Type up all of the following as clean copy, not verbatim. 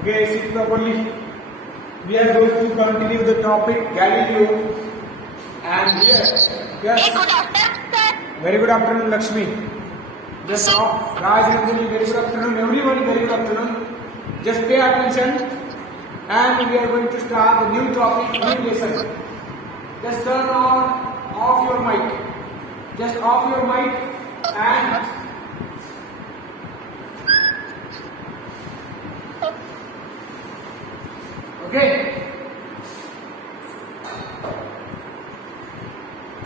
Okay, sit properly. We are going to continue the topic Galileo. And yes, Good afternoon, sir. very good afternoon, Lakshmi. Just now, Raj Rangani, very good afternoon. Everyone, very good afternoon. Just pay attention, and we are going to start the new topic, new lesson. Just turn off your mic. Just off your mic and okay.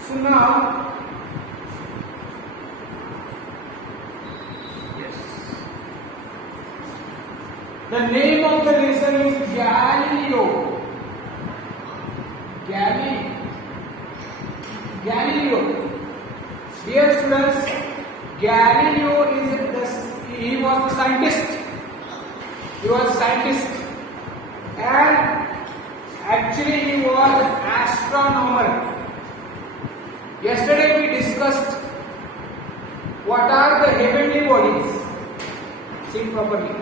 So now, yes, the name of the lesson is Galileo. Galileo. Dear students, Galileo he was a scientist. He was a scientist, and actually he was an astronomer. Yesterday we discussed what are the heavenly bodies. See properly.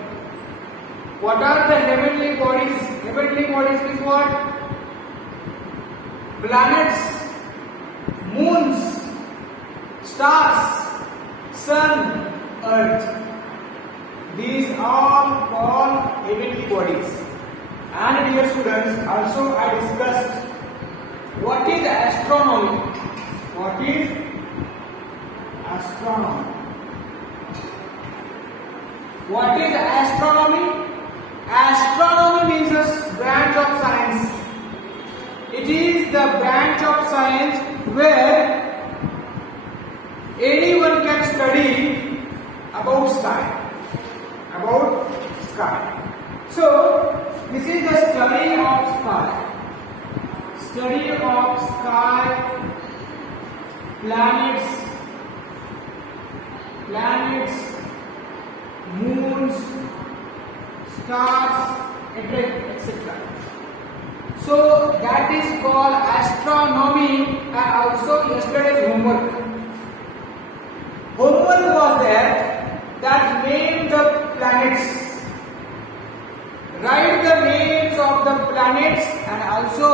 What are the heavenly bodies? Heavenly bodies is what? Planets, moons, stars, sun, earth. These are called heavenly bodies. And dear students, also I discussed what is astronomy. What is astronomy? What is astronomy? Astronomy means a branch of science. It is the branch of science where anyone can study about sky. So, this is the study of sky. Study of sky, planets, moons, stars, etc. So that is called astronomy, and also yesterday's homework. Homework was there that name the planets. Write the names of the planets and also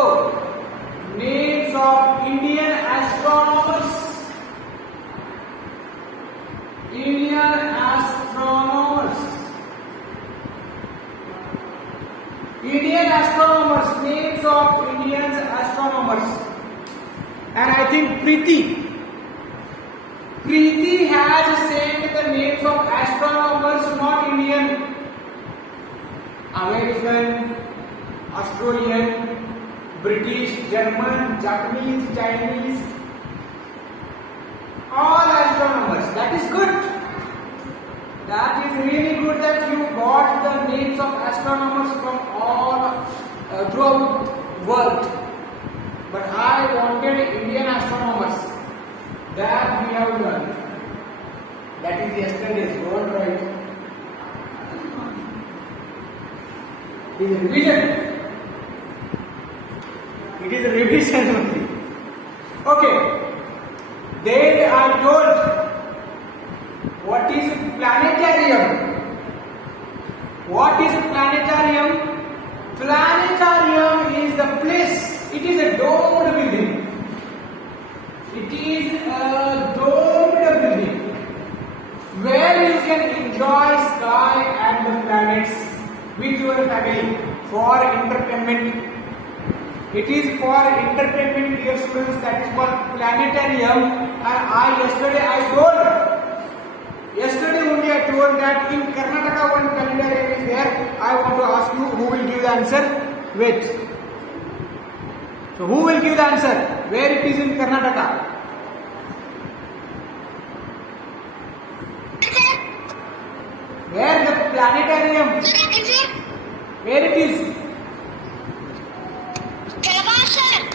names of Indian astronomers. Names of Indian astronomers. And I think Preeti has sent the names of astronomers, not Indian. American, Australian, British, German, Japanese, Chinese, all astronomers. That is good. That is really good that you got the names of astronomers from all throughout world. But I wanted Indian astronomers. That we have learned. That is yesterday's. Don't write. It is a revision. It is a revision only. Okay. Then I told what is planetarium. What is planetarium? Planetarium is the place. It is a domed building. It is a domed building where you can enjoy sky and the planets with your family for entertainment. It is for entertainment, dear students. That is called planetarium. And yesterday only I told that in Karnataka one planetarium is there. I want to ask you who will give the answer. Wait. So who will give the answer? Where it is in Karnataka? Where the planetarium? Where it is?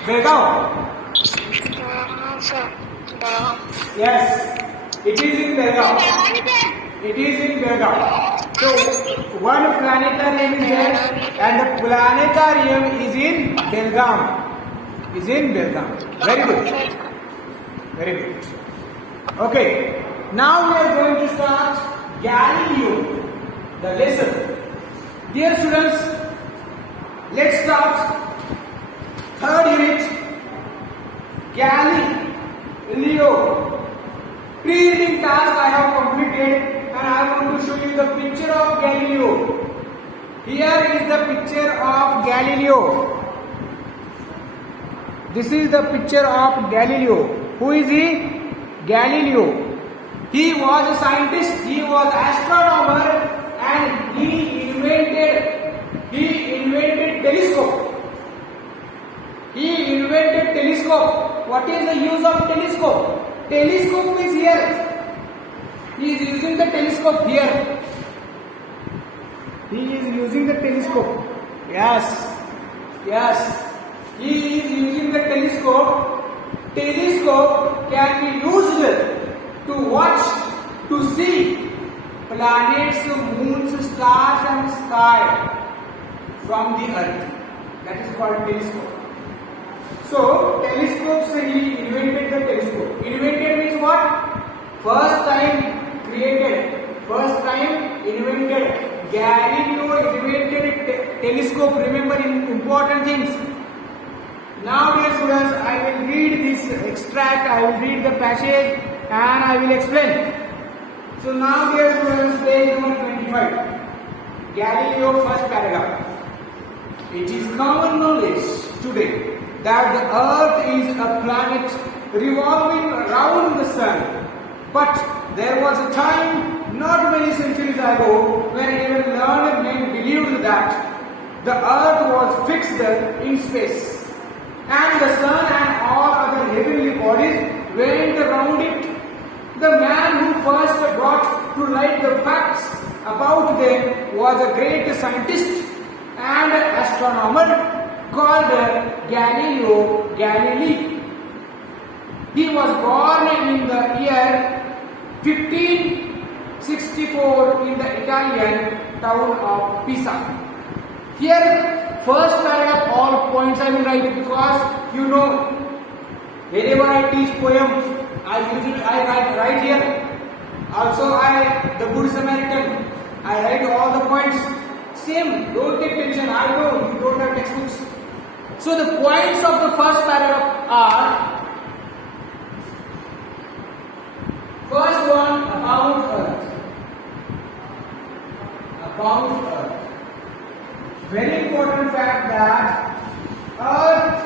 Belgaum. Yes, it is in Belgaum. It is in Belgaum. So one planetarium is there, and the planetarium is in Belgaum. Very good. Very good. Okay. Now we are going to start Galileo, the lesson. Dear students, let's start third unit, Galileo. Pre-reading task I have completed and I want to show you the picture of Galileo. Here is the picture of Galileo. This is the picture of Galileo. Who is he? Galileo. He was a scientist, he was astronomer, and he invented telescope. He invented telescope. What is the use of telescope? Telescope is here. He is using the telescope here. He is using the telescope. Yes. He is using the telescope. Telescope can be used to watch, to see planets, moons, stars and sky from the earth. That is called telescope. So, telescopes, he invented the telescope. Invented means what? First time created. First time invented. Galileo invented telescope. Remember important things. Now dear students, I will read this extract, I will read the passage and I will explain. So now dear students, page number 25. Galileo first paragraph. It is common knowledge today that the earth is a planet revolving around the sun. But there was a time, not many centuries ago, when even learned men believed that the earth was fixed in space, and the sun and all other heavenly bodies went around it. The man who first brought to light the facts about them was a great scientist and astronomer called Galileo Galilei. He was born in the year 1564 in the Italian town of Pisa. Here, first paragraph, all points I will write because you know, whenever I teach poem, I write right here. Also, the Good Samaritan, I write all the points. Same, don't take tension. I know you don't have textbooks. So the points of the first paragraph are: first one, about Earth. About Earth. Very important fact that Earth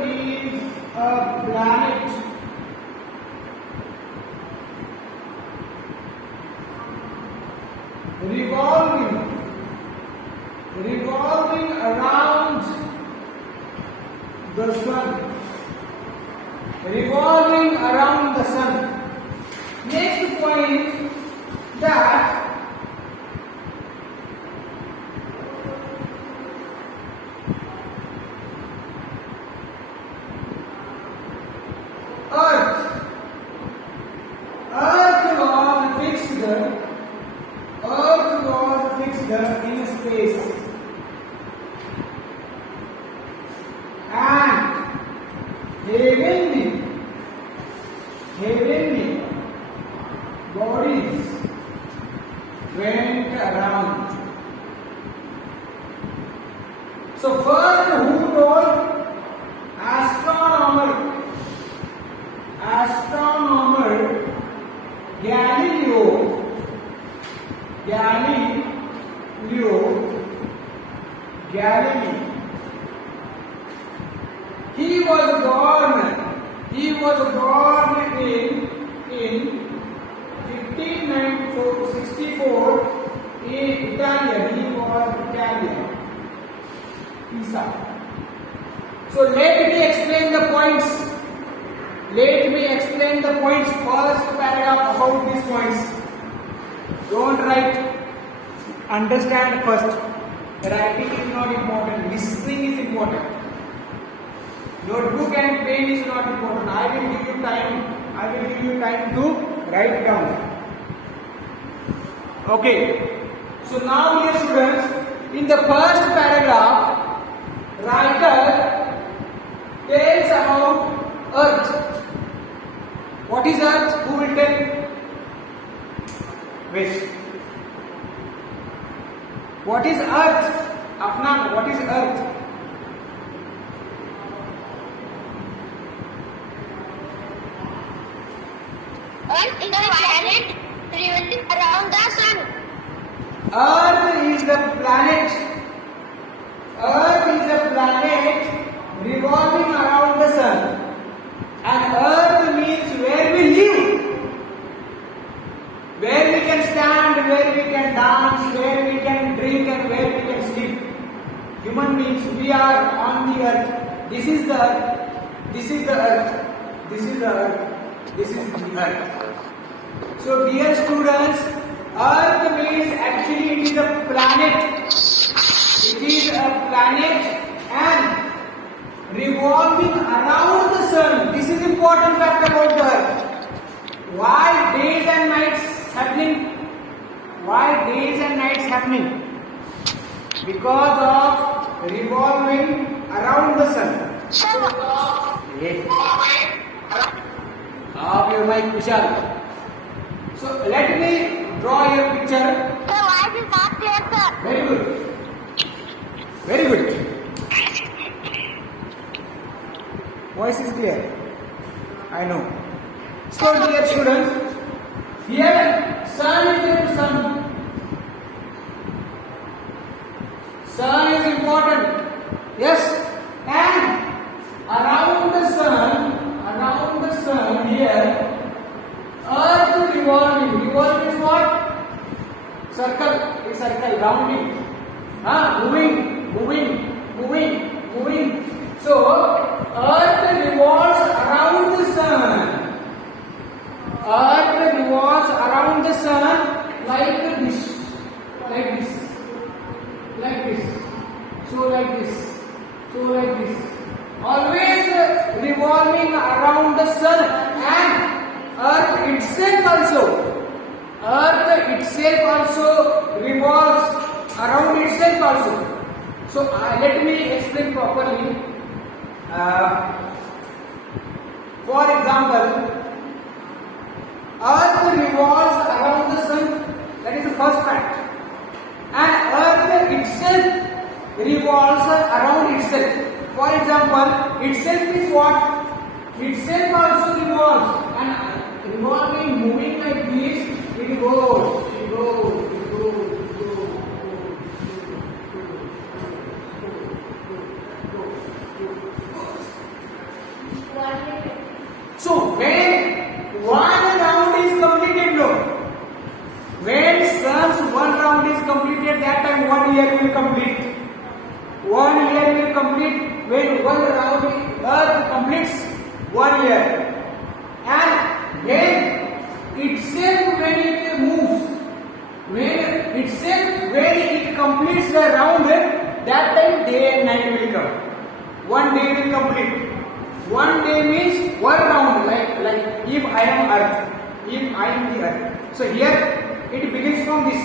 is a planet revolving around the sun. Revolving around the sun. Next point, that Earth was fixed in space, and heavenly bodies went around. So first, who told? Astronomer Galileo. He was born in 1564 in Italy. He was Italian. Pisa. So let me explain the points. First paragraph about these points. Don't write. Understand first. Writing is not important. Listening is important. Notebook and pen is not important. I will give you time to write down. Okay. So now dear students, in the first paragraph, writer tells about Earth. What is Earth? Who will tell? Wait. What is Earth? Afnan, what is Earth? Earth is a planet revolving around the sun. Earth is the planet. Earth is a planet revolving around the sun. And Earth means where we live. Where we can stand, where we can dance, where we can drink and where we can sleep. Human beings, we are on the earth. This is the earth. This is the earth. This is the earth. This is the earth. So dear students, earth means actually it is a planet. It is a planet and revolving around the sun. This is important fact about the earth. Why days and nights happening? Why days and nights happening? Because of revolving around the sun. So, Yes. Off your mic, Kushal. So let me draw your picture. the voice is not clear, sir. Very good. Very good. Voice is clear. I know. So dear students, here sun is there, sun. Sun is important. Yes. And around the sun here, earth revolving. Revolving is what? Circle. A circle, rounding. Moving. So, earth revolves around the sun. Earth revolves around the sun like this. Like this. Like this. So like this. So like this. Always revolving around the sun and earth itself also revolves around itself also. So let me explain properly. For example, earth revolves around the sun. That is the first fact. And earth itself revolves around itself. For example, itself is what? Itself also revolves, and revolving, moving like this, it goes. So when one round is completed, when sun's one round is completed, that time 1 year will complete. 1 year will complete when one round earth completes 1 year. And when itself when it moves, when it completes the round, that time day and night will come. 1 day will complete. 1 day means one round, like if I am earth, if I am the earth. So here it begins from this.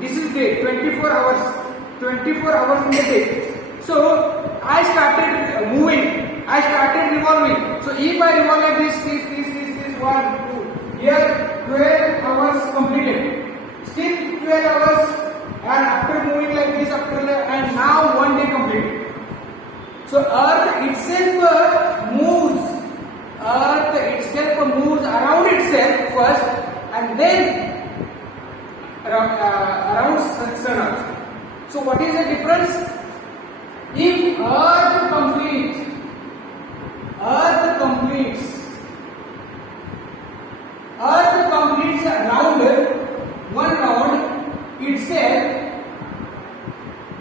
This is day, 24 hours. 24 hours in the day. So I started moving. I started revolving. So if I revolve like this, 1, 2. Here 12 hours completed. Still 12 hours, and after moving like this, and now 1 day completed. So earth itself moves. Earth itself moves around itself first, and then around sun also. So what is the difference? If earth completes one round itself,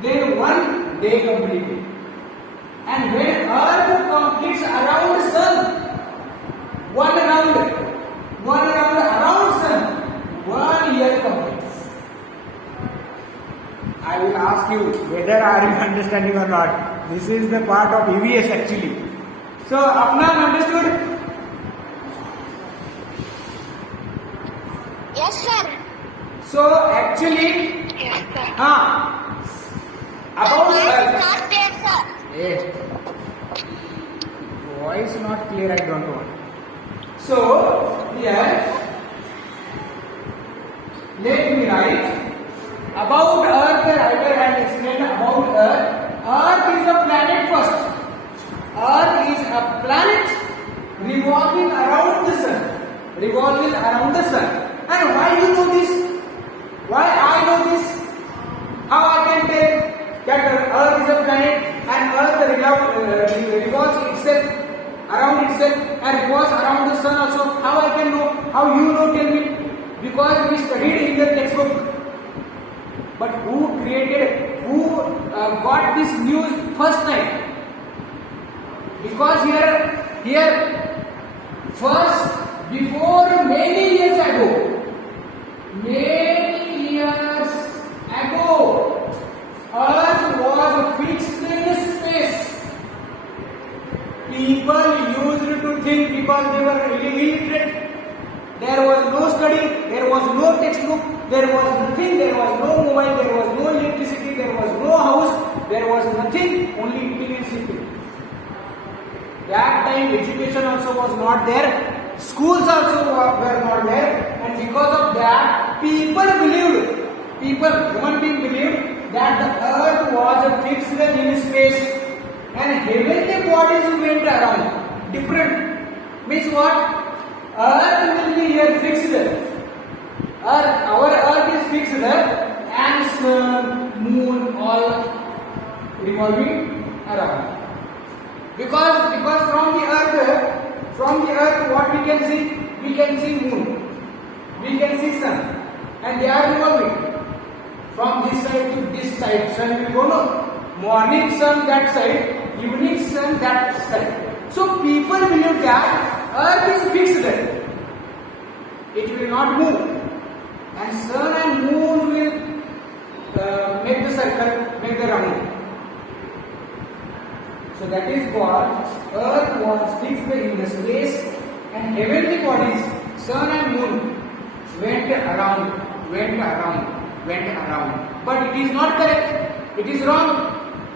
then 1 day completed. And when earth completes around sun, one round around sun, 1 year completes. I will ask you whether are you understanding or not. This is the part of EVS actually. So, Afnan, understood? Yes, sir. So, actually, Yes, sir. about the voice is earth. not clear, sir. Yes. Voice not clear, I don't want. So, here, let me write about earth writer has explained about Earth. Earth is a planet first. Earth is a planet revolving around the sun. Revolving around the sun. And why you know this? Why I know this? How I can tell that Earth is a planet and Earth revolves itself around itself and revolves around the sun also? How I can know? How you know? Tell me. Because we studied in the textbook. But who got this news first time? Because here first, before many years ago, Earth was fixed in space. People used to think, because they were illiterate, there was no study, there was no textbook, there was nothing, there was no mobile, there was no electricity, there was no house, there was nothing, only eating and sleeping. That time education also was not there, schools also were not there, and because of that, human beings believed that the Earth was fixed in space and heavenly bodies went around. Different means what? Earth will be here fixed. Our Earth is fixed, and sun, moon, all revolving around. Because from the Earth, what we can see moon, we can see sun, and they are revolving from this side to this side. Sun will go no, morning sun that side, evening sun that side. So people believe that Earth is fixed. It will not move, and sun and moon will make the circle, make the round. So that is what Earth was fixed in the space, and heavenly bodies, sun and moon, went around. But it is not correct. It is wrong.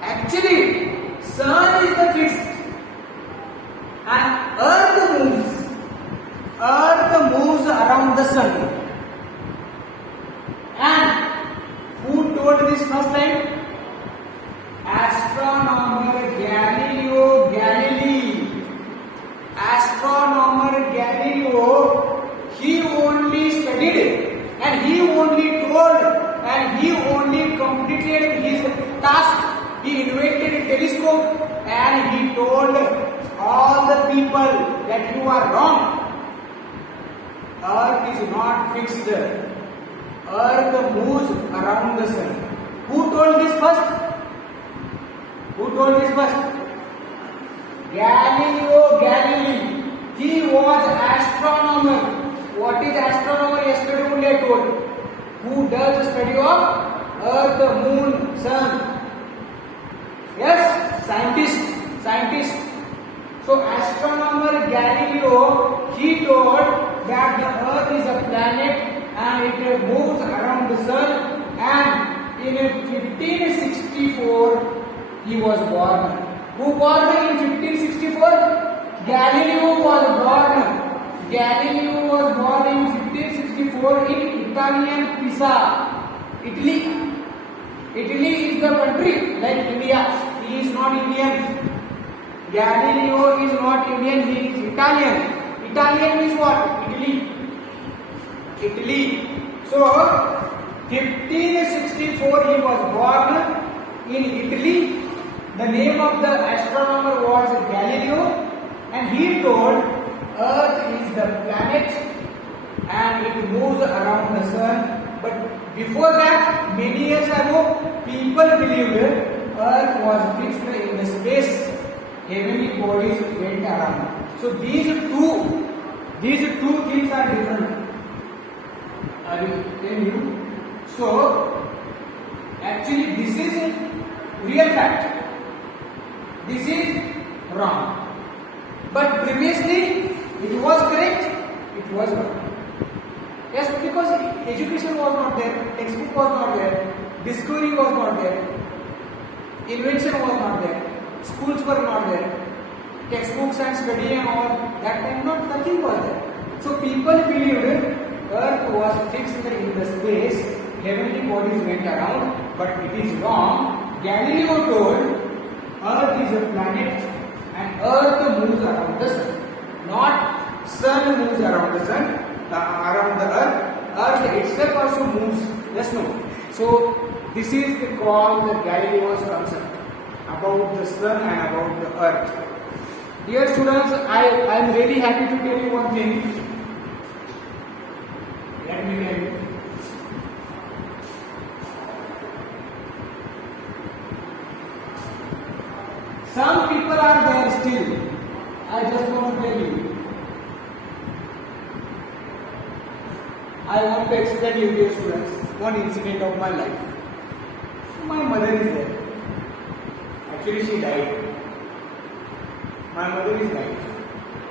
Actually, sun is the fixed, and Earth moves around the sun. And who told this first time? Astronomer Galileo Galilei. He only studied and he only told and he only completed his task. He invented a telescope and he told all the people that you are wrong. Earth is not fixed. Earth moves around the sun. Who told this first? Galileo Galilei. He was astronomer. What is astronomer? Yesterday only I told. Who does the study of Earth, the moon, sun? Yes, scientist. So astronomer Galileo, he told that the Earth is a planet and it moves around the sun, and in 1564 he was born. Who born in 1564? Galileo was born. Galileo was born in 1564 in Italian Pisa, Italy. Italy is the country like India. He is not Indian. Galileo is not Indian. He is Italian. Italian means what? Italy. So 1564 he was born in Italy. The name of the astronomer was Galileo, and he told Earth is the planet and it moves around the sun. But before that, many years ago, people believed Earth was fixed in the space. Heavenly bodies went around. So these two things are different. I will tell you. So actually, this is real fact. This is wrong. But previously it was correct, it was wrong. Yes, because education was not there, textbook was not there, discovery was not there, invention was not there, schools were not there, textbooks and study and all, that time nothing was there. So people believed Earth was fixed in the space heavenly bodies went around, but it is wrong. Galileo told Earth is a planet and Earth moves around the sun. Not sun moves around the sun, around the Earth. Earth itself also moves. Yes, no. So this is the call that Galileo's concept about the sun and about the Earth. Dear students, I am really happy to tell you one thing. Let me tell you. Some people are there still. I just want to tell you. I want to explain you, dear students, one incident of my life. My mother is there. Actually, she died. My mother is died.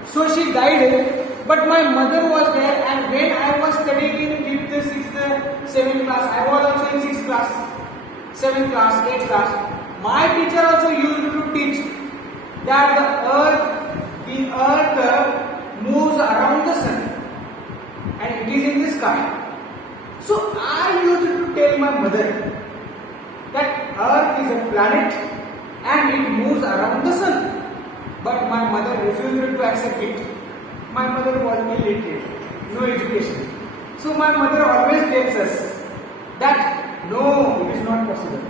So she died, but my mother was there, and when I was studying in 5th, 6th, 7th class, I was also in 6th class, 7th class, 8th class. My teacher also used to teach that the earth moves around the sun and it is in the sky. So I used to tell my mother that earth is a planet and it moves around the sun. But my mother refused to accept it. My mother was illiterate, no education. So my mother always tells us that no, it is not possible.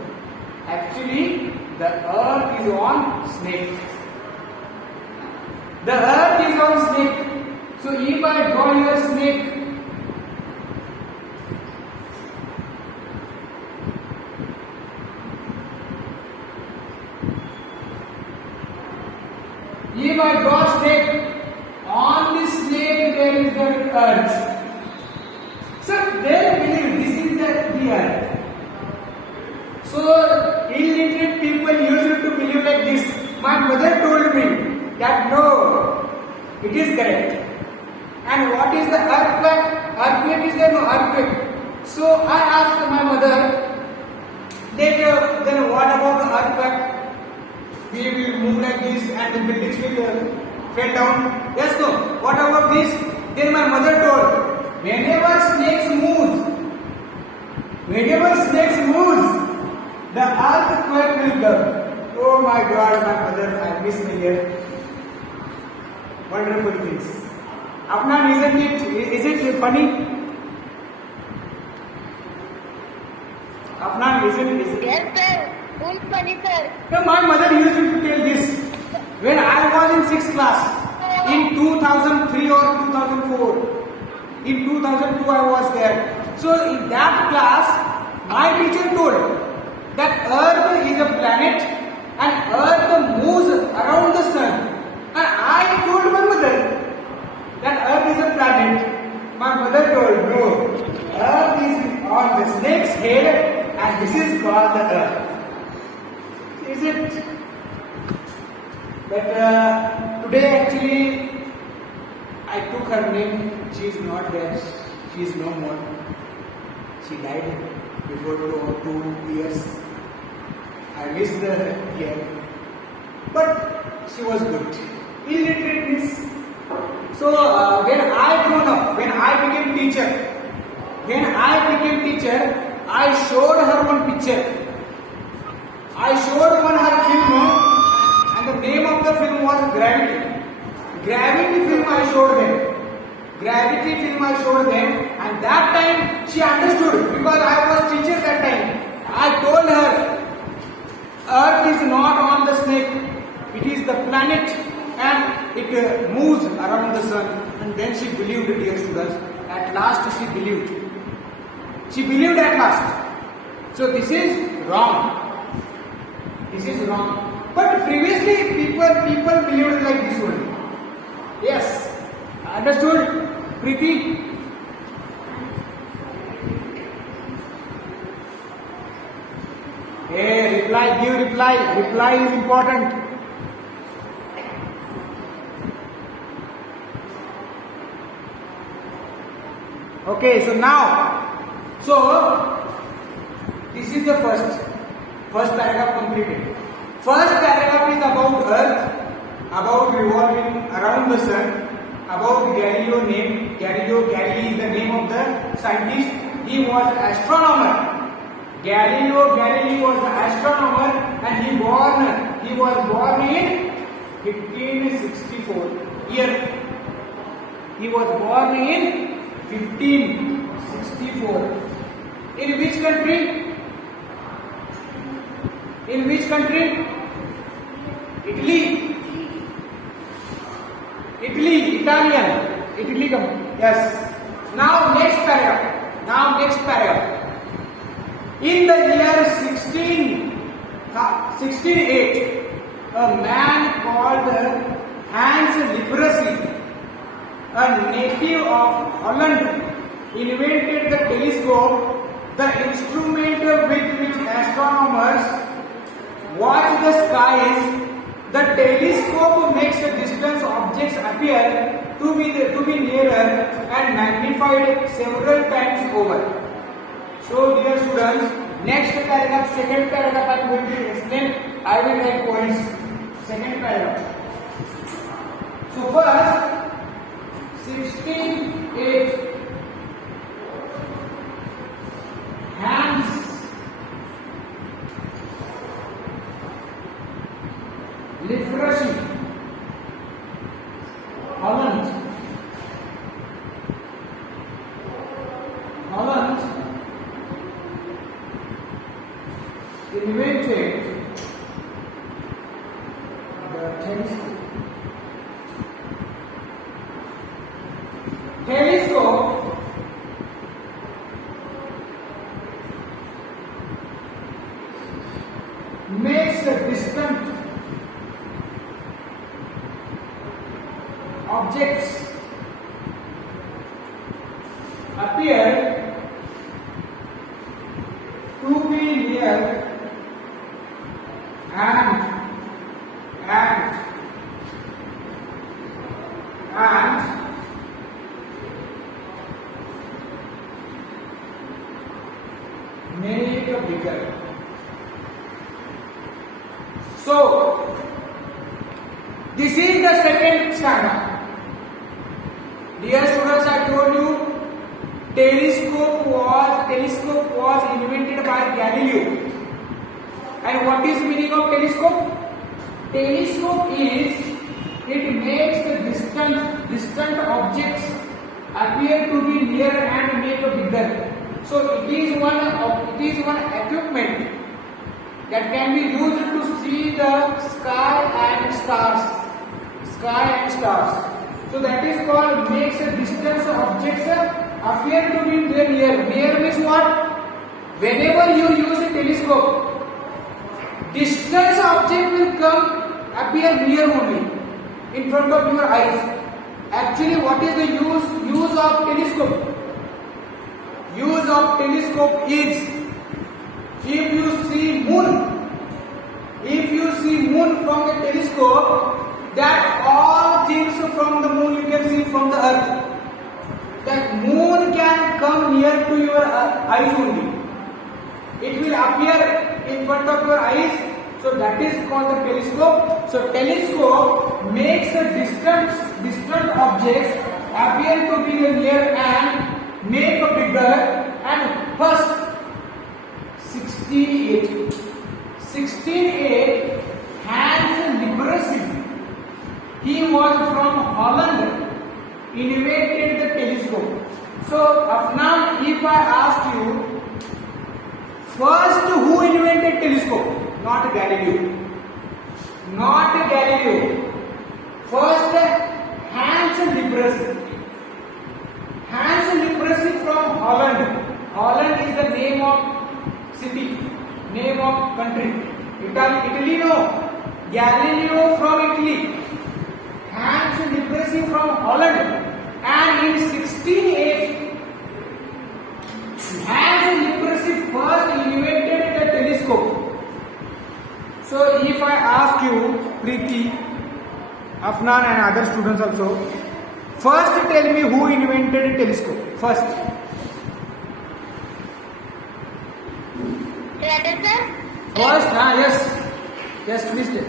Actually, the earth is on snake. The earth is on snake. So if I draw here a snake, if I draw snake, on this snake there is the earth. So they believe this is the earth. So illiterate people used to believe like this. My mother told me that no, it is correct. And what is the earthquake? Earthquake is there no earthquake. So I asked my mother, then what about the earthquake? We will move like this and the buildings will fall down. Yes, no. What about this? Then my mother told, whenever snakes move, the earthquake will come. Oh my God, my mother, I miss me here. Wonderful things. Afnan, isn't it? Is it funny? Afnan, isn't it? Yes, sir. Full funny, sir. No, my mother used to tell this when I was in 6th class in 2003 or 2004. In 2002 I was there. So in that class, my teacher told that Earth is a planet and Earth moves around the sun. And I told my mother that Earth is a planet. My mother told no, Earth is on the snake's head and this is called the Earth. Is it? But today actually I took her name. She is not there. She is no more. She died before 2 years. I missed her here. But she was good. Illiterateness. So when I grown up, when I became teacher, I showed her one picture. I showed one her film, and the name of the film was Gravity. Gravity film I showed them, and that time she understood because I was teacher that time. I told her, Earth is not on the snake, it is the planet, and it moves around the sun. And then she believed, dear students. At last she believed. She believed at last. So this is wrong. This is wrong. But previously people believed like this only. Yes. Understood? Preeti? Hey, reply, give reply. Reply is important. Okay, so now, this is the first paragraph completed. First paragraph is about Earth, about revolving around the sun, about Galileo name. Galilei is the name of the scientist. He was an astronomer. Galileo Galilei was an astronomer, and he was born in 1564 year. He was born in 1564. In which country? In which country? Italy. Italy, Italian. Italy. Yes. Now next paragraph. In the year 1608, a man called Hans Lippershey, a native of Holland, invented the telescope, the instrument with which astronomers watch the skies. The telescope makes distant objects appear to be nearer and magnified several times over. So, dear students, next paragraph, second paragraph I am going to explain. I will write points. Second paragraph. So, first, 1608, Hans Lippershey, Holland, invented the telescope. Telescope makes the distant objects appear to be near and make a bigger. So, this is the second standard. Dear students, I told you telescope was invented by Galileo. And what is the meaning of telescope? Telescope is it makes the distant objects appear to be near and make a bigger. So it is one equipment that can be used to see the sky and stars. So that is called makes a distance objects appear to be near. Near means what? Whenever you use a telescope, distance object will appear near only in front of your eyes. Actually, what is the use of telescope? Use of telescope is if you see moon from the telescope, that all things from the moon you can see from the earth. That moon can come near to your eyes only. It will appear in front of your eyes. So that is called the telescope. So telescope makes the distant objects appear to be near and make a bigger. And first 1608 Hans Lippershey, he was from Holland, invented the telescope. So Afnan, if I ask you, first who invented telescope? Not Galileo. First Hans Lippershey. Hans Lippershey from Holland. Holland is the name of city, name of country. Italy, no. Galileo from Italy. Hans Lippershey from Holland. And in 1608, Hans Lippershey first invented the telescope. So if I ask you, Preeti, Afnan and other students also, first tell me who invented a telescope? First. First, yes, please tell.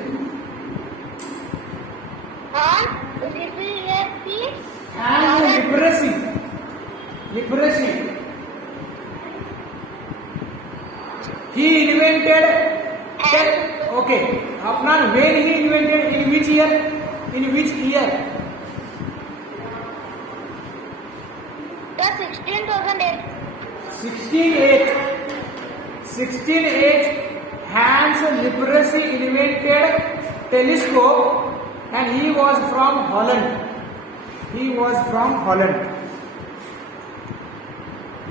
Hans Lippershey. He invented. Okay. Afnan, when he invented, in which year? In which year? The 16,008. 1608. 1608. Hans Lippershey invented telescope, and he was from Holland. He was from Holland.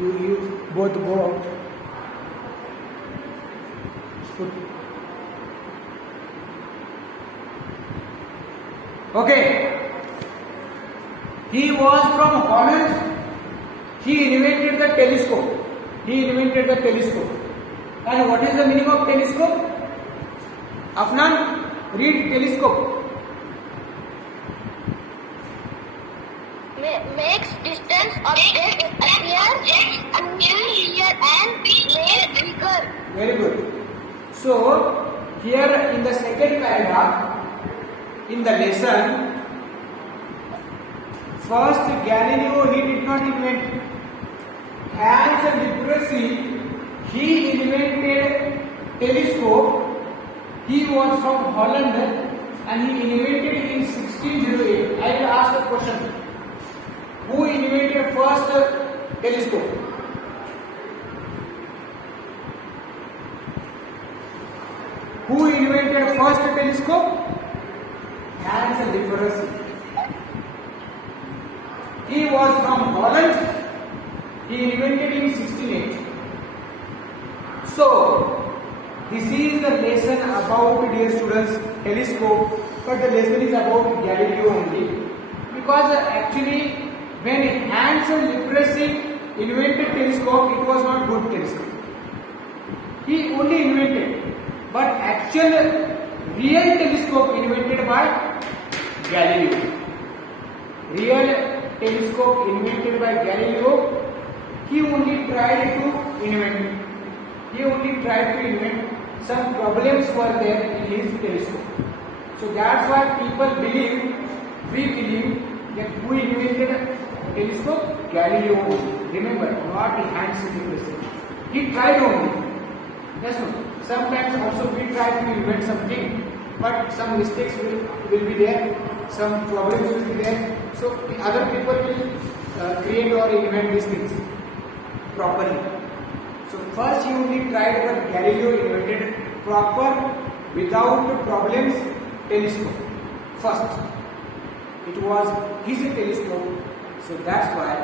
You both go out. Okay. He was from Holland. He invented the telescope. He invented the telescope. And what is the meaning of telescope? Afnan, read telescope. Makes distance objects appear clear and made bigger. Very good. So, here in the second paragraph, in the lesson, first Galileo, he did not invent. Hans Lippershey, he invented telescope. He was from Holland and he invented it in 1608. I will ask a question. Who invented first telescope? Who invented first telescope? Hans Lippershey. He was from Holland. He invented in 1608. So, this is the lesson about, dear students, telescope, but the lesson is about Galileo only. Because actually, when Hans Lippershey invented telescope, it was not good telescope. He only invented, but actual real telescope invented by Galileo. Real telescope invented by Galileo, he only tried to invent. He only tried to invent. Some problems were there in his telescope. So that's why people believe, we believe that who invented telescope? Galileo. Remember, not Hans Lippershey. He tried only. Yes, no. Sometimes also we try to invent something, but some mistakes will be there, some problems will be there. So other people will create or invent these things properly. So first he only tried, but Galileo invented proper, without problems, telescope. First, it was his telescope. So that's why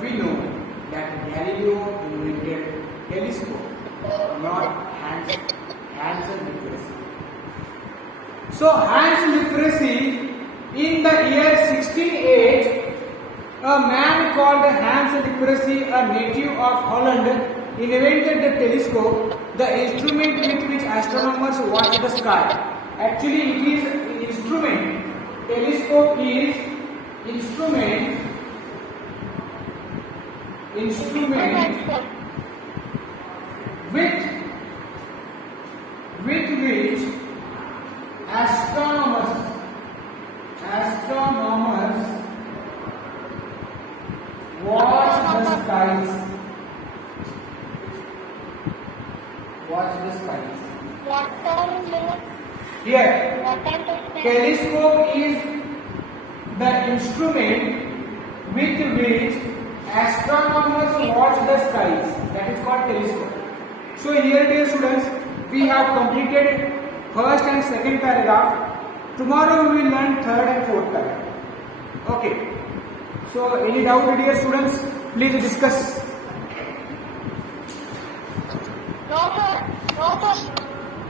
we know that Galileo invented telescope, not Hans Lippershey. So Hans Lippershey, in the year 1608, a man called Hans Lippershey, a native of Holland, invented the telescope, the instrument with which astronomers watch the sky. Actually, it is instrument. Telescope is instrument with which astronomers watch the skies. Here, telescope is the instrument with which astronomers watch the skies. That is called telescope. So here, dear students, we have completed first and second paragraph. Tomorrow we will learn third and fourth paragraph. Okay. So any doubt, dear students? Please discuss.